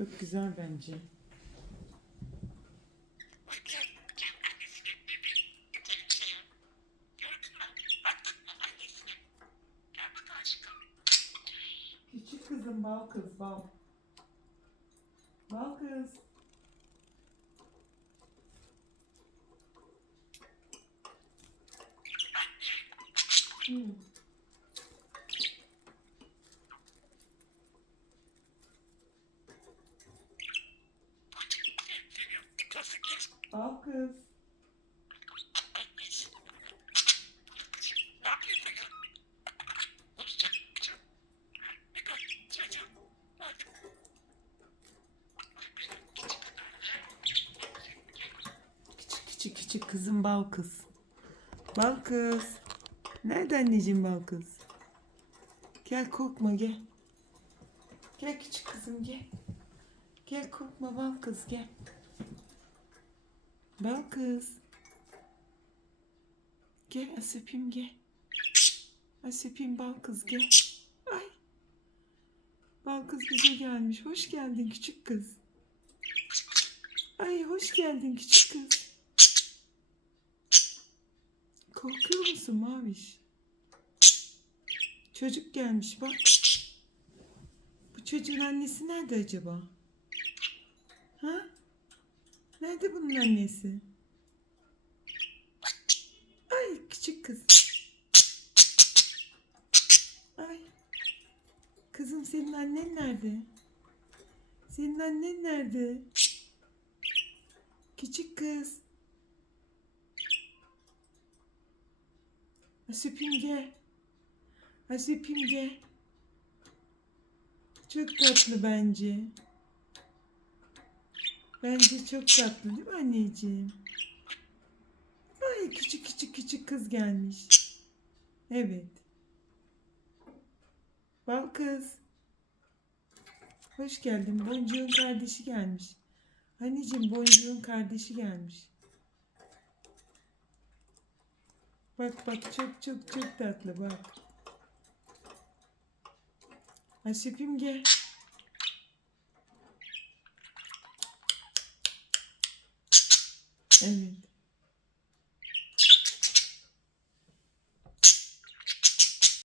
Çok güzel bence. Küçük kızım bal kız bal. Bal kız. Hmm. Bal kız. Küçük küçük kızım bal kız. Bal kız. Nerede anneciğim bal kız? Gel korkma gel. Gel küçük kızım gel. Gel korkma bal kız gel. Bal kız. Gel Asip'im gel. Asip'im bal kız gel. Ay. Bal kız bize gelmiş. Hoş geldin küçük kız. Ay hoş geldin küçük kız. Korkuyor musun Maviş? Çocuk gelmiş bak. Bu çocuğun annesi nerede acaba? Ha? Nerede bunun annesi? Ay küçük kız. Ay. Kızım senin annen nerede? Senin annen nerede? Küçük kız. Asipim gel. Çok tatlı bence. Bence çok tatlı değil mi anneciğim? Ay küçük küçük küçük kız gelmiş. Evet. Bal kız. Hoş geldin. Boncuğun kardeşi gelmiş. Anneciğim Boncuğun kardeşi gelmiş. Bak bak çok çok çok tatlı bak. Aşıpım gel. Evet.